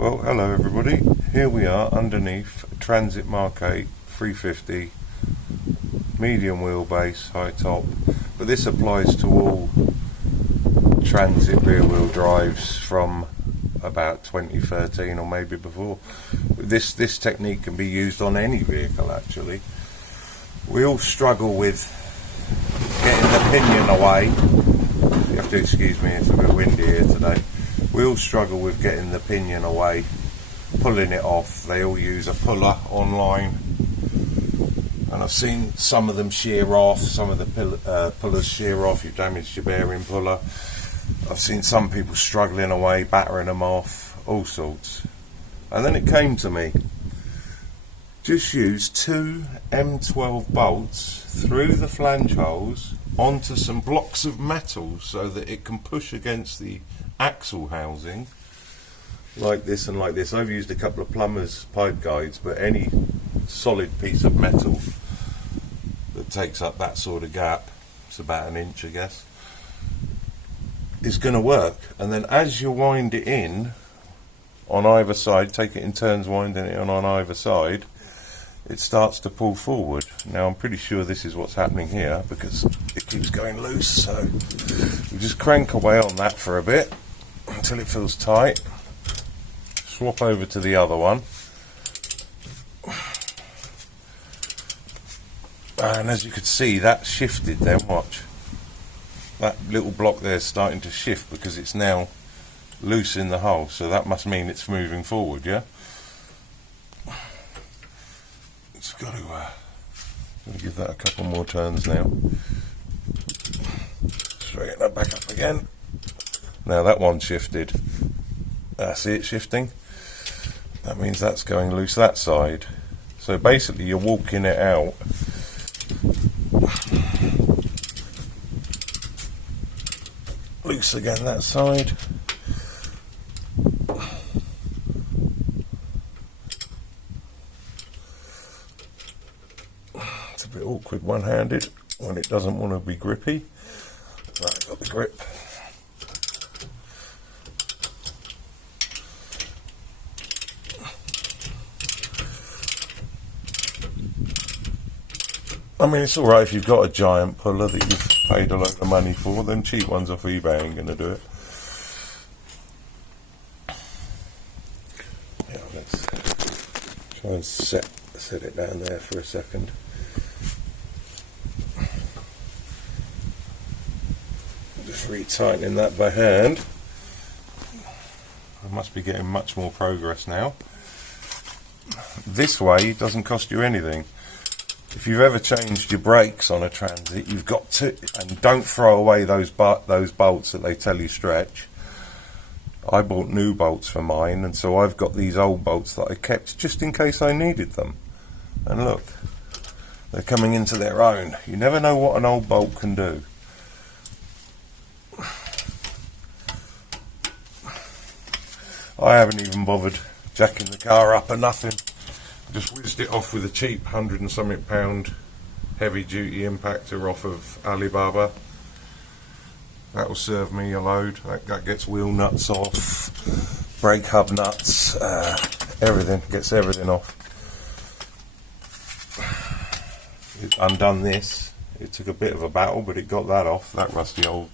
Well, hello everybody. Here we are underneath a Transit Mk8 350 medium wheelbase, high top, but this applies to all Transit rear wheel drives from about 2013 or maybe before. This technique can be used on any vehicle actually. We all struggle with getting the pinion away. You have to excuse me, it's a bit windy here today. We all struggle with getting the pinion away, pulling it off. They all use a puller online, and I've seen some of them shear off, some of the pullers shear off. You've damaged your bearing puller. I've seen some people struggling away, battering them off, all sorts. And then it came to me, just use two M12 bolts through the flange holes onto some blocks of metal so that it can push against the axle housing like this and like this. I've used a couple of plumbers' pipe guides, but any solid piece of metal that takes up that sort of gap, it's about an inch I guess, is going to work. And then as you wind it in on either side, take it in turns winding it in on either side, it starts to pull forward. Now I'm pretty sure this is what's happening here because it keeps going loose, so we just crank away on that for a bit until it feels tight. Swap over to the other one, and as you could see, that shifted then. Watch, that little block there is starting to shift because it's now loose in the hole, so that must mean it's moving forward. Yeah, it's got to give that a couple more turns now. Straighten that back up again. Now that one shifted. See it shifting? That means that's going loose that side. So basically you're walking it out. Loose again that side. It's a bit awkward one-handed when it doesn't want to be grippy. Right, got the grip. I mean, it's alright if you've got a giant puller that you've paid a load of money for. Them cheap ones off eBay ain't going to do it. Yeah, let's try and set it down there for a second. Just retightening that by hand. I must be getting much more progress now. This way doesn't cost you anything. If you've ever changed your brakes on a Transit, you've got to, and don't throw away those bolts that they tell you stretch. I bought new bolts for mine, and so I've got these old bolts that I kept just in case I needed them. And look, they're coming into their own. You never know what an old bolt can do. I haven't even bothered jacking the car up or nothing. Just whizzed it off with a cheap £100 and something heavy duty impactor off of Alibaba. That will serve me a load. That gets wheel nuts off, brake hub nuts, everything, gets everything off. It undone this. It took a bit of a battle, but it got that off, that rusty old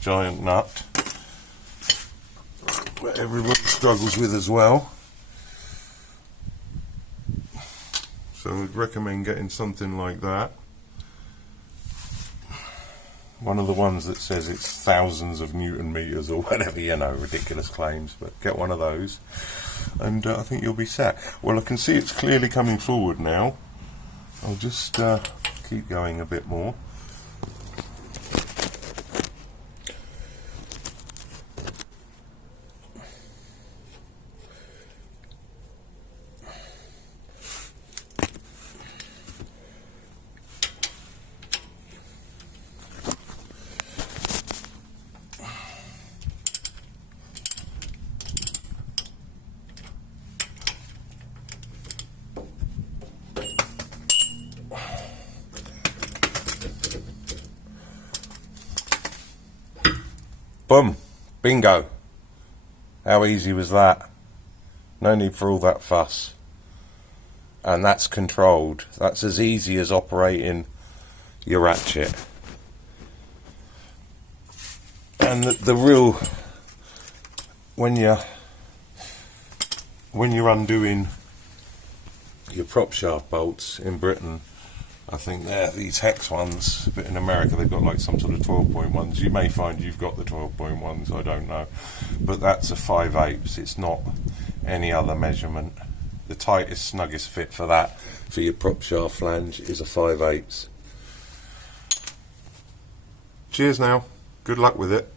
giant nut that everybody struggles with as well. So I'd recommend getting something like that. One of the ones that says it's thousands of Newton meters or whatever, you know, ridiculous claims, but get one of those and I think you'll be set. Well, I can see it's clearly coming forward now. I'll just keep going a bit more. Boom, bingo. How easy was that? No need for all that fuss. And that's controlled. That's as easy as operating your ratchet. And the real, when you're undoing your prop shaft bolts in Britain, I think they're these hex ones, but in America they've got like some sort of 12-point ones. You may find you've got the 12-point ones, I don't know, but that's a 5/8. It's not any other measurement. The tightest, snuggest fit for that, for your prop shaft flange, is a 5/8. Cheers now. Good luck with it.